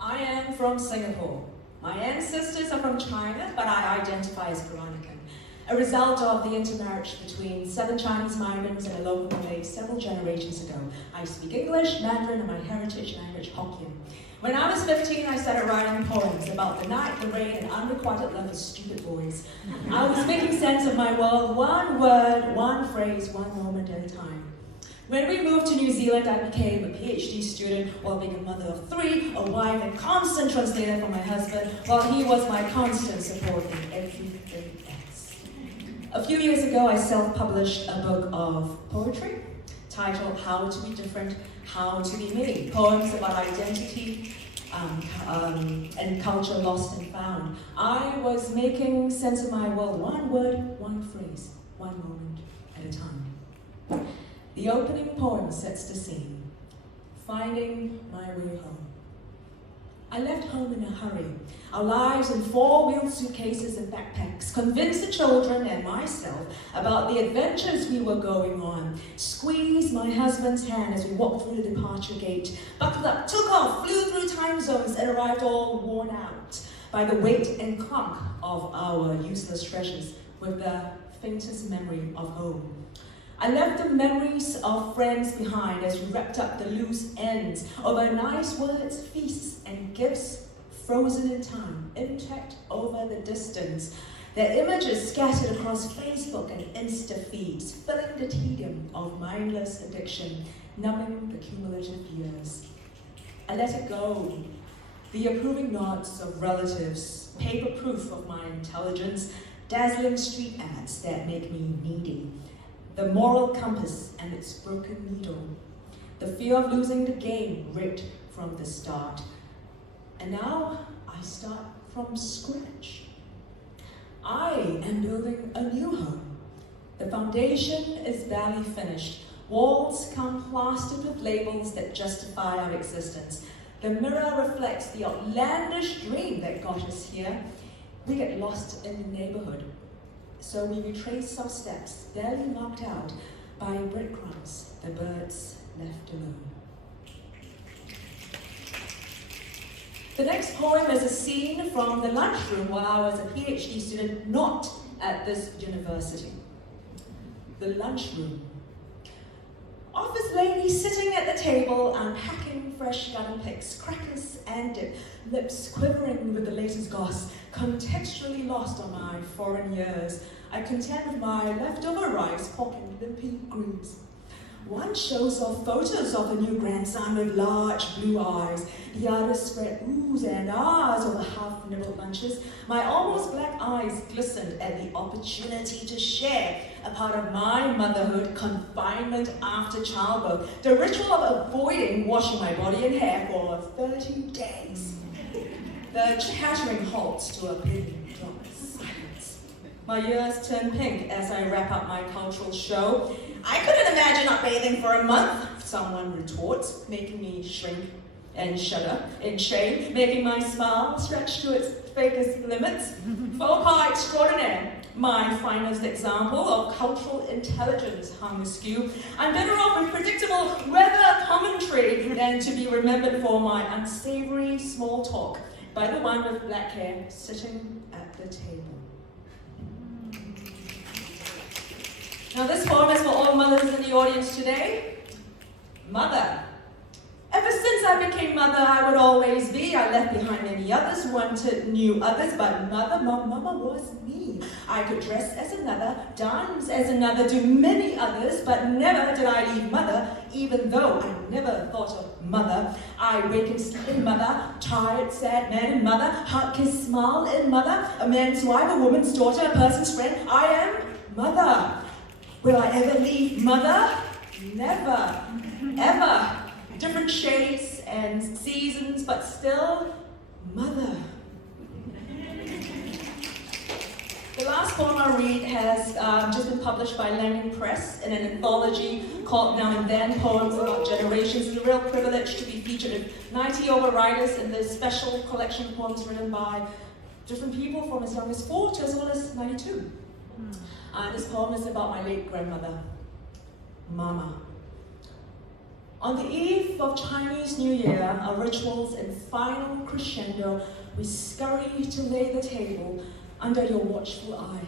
I am from Singapore. My ancestors are from China, but I identify as Peranakan, a result of the intermarriage between Southern Chinese migrants and a local Malay several generations ago. I speak English, Mandarin, and my heritage language, Hokkien. When I was 15, I started writing poems about the night, the rain, and unrequited love for stupid boys. I was making sense of my world, one word, one phrase, one moment at a time. When we moved to New Zealand, I became a PhD student while being a mother of 3, a wife, and constant translator for my husband, while he was my constant support in everything else. A few years ago, I self-published a book of poetry titled How to Be Different, How to Be Me, poems about identity and culture lost and found. I was making sense of my world, one word, one phrase, one moment at a time. The opening poem sets the scene, finding my way home. I left home in a hurry, our lives in 4-wheeled suitcases and backpacks, convinced the children and myself about the adventures we were going on, squeezed my husband's hand as we walked through the departure gate, buckled up, took off, flew through time zones, and arrived all worn out by the weight and clunk of our useless treasures, with the faintest memory of home. I left the memories of friends behind as we wrapped up the loose ends of our nice words, feasts, and gifts, frozen in time, intact over the distance. Their images scattered across Facebook and Insta feeds, filling the tedium of mindless addiction, numbing the cumulative years. I let it go. The approving nods of relatives, paper proof of my intelligence, dazzling street ads that make me needy. The moral compass and its broken needle. The fear of losing the game rigged from the start. And now I start from scratch. I am building a new home. The foundation is barely finished. Walls come plastered with labels that justify our existence. The mirror reflects the outlandish dream that got us here. We get lost in the neighborhood. So we retrace our steps, barely marked out by breadcrumbs, the birds left alone. The next poem is a scene from the lunchroom while I was a PhD student, not at this university. The lunchroom. Office lady sitting at the table, unpacking fresh garden picks, crackers and dip, lips quivering with the latest goss, contextually lost on my foreign years. I contend with my leftover rice, pork and limpy greens. One shows off photos of the new grandson with large blue eyes. The other spread oohs and ahs over half-nibbled lunches. My almost black eyes glistened at the opportunity to share a part of my motherhood, confinement after childbirth, the ritual of avoiding washing my body and hair for 30 days. The chattering halts to a pin drop silence. My ears turn pink as I wrap up my cultural show. I couldn't imagine not bathing for a month, someone retorts, making me shrink and shudder in shame, making my smile stretch to its fakest limits. Faux pas extraordinaire, my finest example of cultural intelligence hung askew. I'm better off with predictable weather commentary than to be remembered for my unsavory small talk by the one with black hair sitting at the table. Now this poem is for all mothers in the audience today. Mother. Ever since I became mother, I would always be. I left behind many others, wanted new others, but mama was me. I could dress as another, dance as another, do many others, but never did I leave mother, even though I never thought of mother. I wake and sleep in mother, tired, sad man in mother, heart kiss, smile in mother, a man's wife, a woman's daughter, a person's friend. I am mother. Will I ever leave mother? Never, ever. Different shades and seasons, but still mother. The last poem I read has just been published by Langham Press in an anthology called Now and Then, Poems About Generations. It's a real privilege to be featured in 90 overriders in this special collection of poems written by different people from as young as 4 to as old as 92. This poem is about my late grandmother, Mama. On the eve of Chinese New Year, our rituals in final crescendo, we scurry to lay the table under your watchful eye.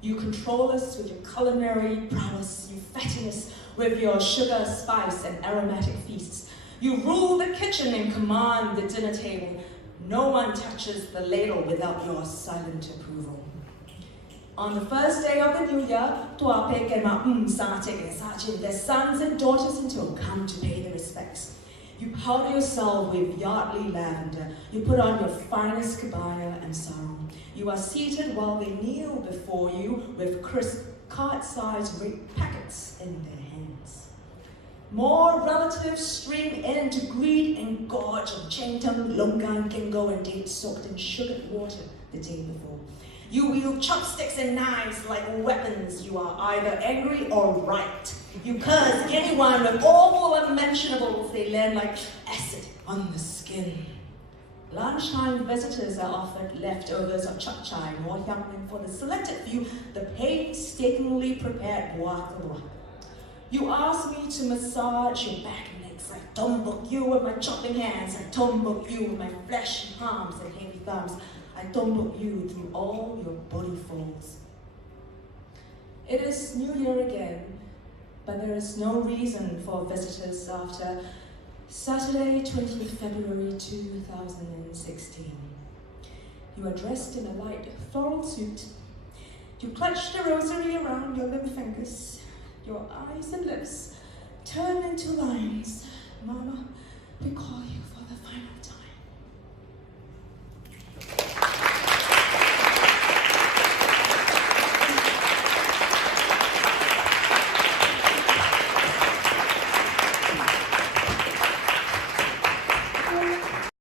You control us with your culinary prowess, you fatten us with your sugar, spice, and aromatic feasts. You rule the kitchen and command the dinner table. No one touches the ladle without your silent approval. On the first day of the new year, their sons and daughters come to pay their respects. You powder yourself with yardley lavender. You put on your finest kebaya and sarong. You are seated while they kneel before you with crisp card-sized rate packets in their hands. More relatives stream in to greet and gorge on chengtam, longan, kingo, and dates soaked in sugared water the day before. You wield chopsticks and knives like weapons. You are either angry or right. You curse anyone with awful unmentionables. They land like acid on the skin. Lunchtime visitors are offered leftovers of chap chai, more yum, and for the selected few, the painstakingly prepared waka. You ask me to massage your back and legs. I tumbuk you with my chopping hands. I tumbuk you with my fleshy palms and heavy thumbs. I tumbuk you through all your body folds. It is New Year again, but there is no reason for visitors after Saturday, 20th February 2016. You are dressed in a light floral suit. You clutch the rosary around your limp fingers. Your eyes and lips turn into lines. Mama, we call you for the final time.